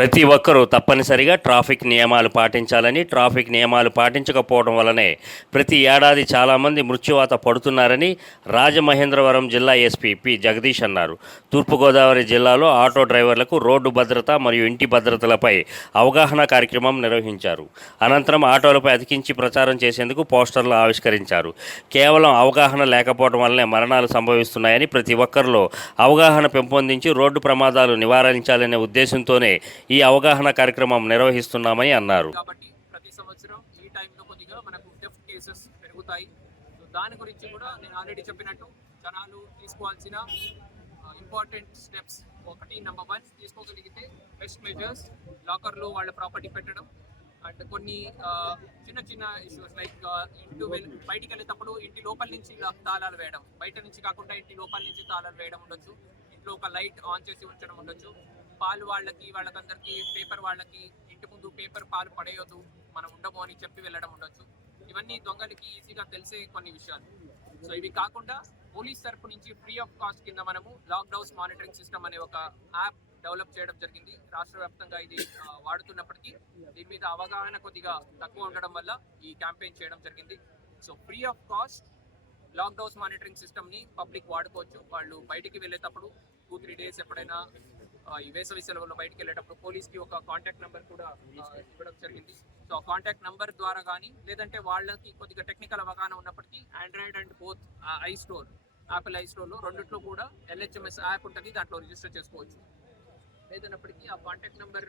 ప్రతి ఒక్కరూ తప్పనిసరిగా ట్రాఫిక్ నియమాలు పాటించాలని ట్రాఫిక్ నియమాలు పాటించకపోవడం వలనే ప్రతి ఏడాది చాలామంది మృత్యువాత పడుతున్నారని రాజమహేంద్రవరం జిల్లా ఎస్పీ పి. జగదీష్ అన్నారు. తూర్పుగోదావరి జిల్లాలో ఆటో డ్రైవర్లకు రోడ్డు భద్రత మరియు ఇంటి భద్రతలపై అవగాహన కార్యక్రమం నిర్వహించారు. అనంతరం ఆటోలపై అతికించి ప్రచారం చేసేందుకు పోస్టర్లు ఆవిష్కరించారు. కేవలం అవగాహన లేకపోవడం వల్లనే మరణాలు సంభవిస్తున్నాయని ప్రతి ఒక్కరిలో అవగాహన పెంపొందించి రోడ్డు ప్రమాదాలు నివారించాలనే ఉద్దేశంతోనే ఈ అవగాహన కార్యక్రమం నిర్వహిస్తున్నామని అన్నారు. కాబట్టి ప్రతి సంవత్సరం ఈ టైంలో కొద్దిగా మనకు డెఫ్ కేసెస్ పెరుగుతాయి. సో దాని గురించి కూడా నేను ఆల్రెడీ చెప్పినట్టు జనాలు తీసుకోవాల్సిన ఇంపార్టెంట్ స్టెప్స్ ఒకటి నెంబర్ వన్ తీసుకోగలిగితే బెస్ట్ మెజర్స్ లాకర్లో వాళ్ళ ప్రాపర్టీ పెట్టడం. అండ్ కొన్ని చిన్న చిన్న ఇష్యూస్ లైక్ ఇంటి బయటికి వెళ్ళేటప్పుడు ఇంటి లోపల నుంచి తాళాలు వేయడం. బయట నుంచి కాకుండా ఇంటి లోపల నుంచి తాళాలు వేయడం ఉండొచ్చు. ఇంట్లో ఒక లైట్ ఆన్ చేసి ఉంచడం ఉండొచ్చు. పాలు వాళ్ళకి వాళ్ళకందరికి పేపర్ వాళ్ళకి ఇంటి ముందు పేపర్ పాలు పడేయొద్దు మనం ఉండము అని చెప్పి వెళ్ళడం ఉండొచ్చు. ఇవన్నీ దొంగలకి ఈజీగా తెలిసే కొన్ని విషయాలు. సో ఇవి కాకుండా పోలీస్ తరపు నుంచి ఫ్రీ ఆఫ్ కాస్ట్ కింద మనము లాక్డౌన్ మానిటరింగ్ సిస్టమ్ అనే ఒక యాప్ డెవలప్ చేయడం జరిగింది. రాష్ట్ర వ్యాప్తంగా ఇది వాడుతున్నప్పటికీ దీని మీద అవగాహన కొద్దిగా తక్కువ ఉండడం వల్ల ఈ క్యాంపెయిన్ చేయడం జరిగింది. So free of cost lockdown monitoring సిస్టమ్ని పబ్లిక్ వాడుకోవచ్చు. వాళ్ళు బయటికి వెళ్ళేటప్పుడు టూ త్రీ డేస్ ఎప్పుడైనా ఈ వేసవి సెలవుల్లో బయటికి వెళ్ళేటప్పుడు పోలీస్కి ఒక కాంటాక్ట్ నెంబర్ కూడా ఇవ్వడం జరిగింది. సో ఆ కాంటాక్ట్ నెంబర్ ద్వారా కానీ లేదంటే వాళ్ళకి కొద్దిగా టెక్నికల్ అవగాహన ఉన్నప్పటికీ Android and both I store Apple I స్టోర్లో రెండిట్లో కూడా ఎల్హెచ్ఎంఎస్ యాప్ ఉంటుంది దాంట్లో రిజిస్టర్ చేసుకోవచ్చు. లేదన్నప్పటికీ ఆ కాంటాక్ట్ నెంబర్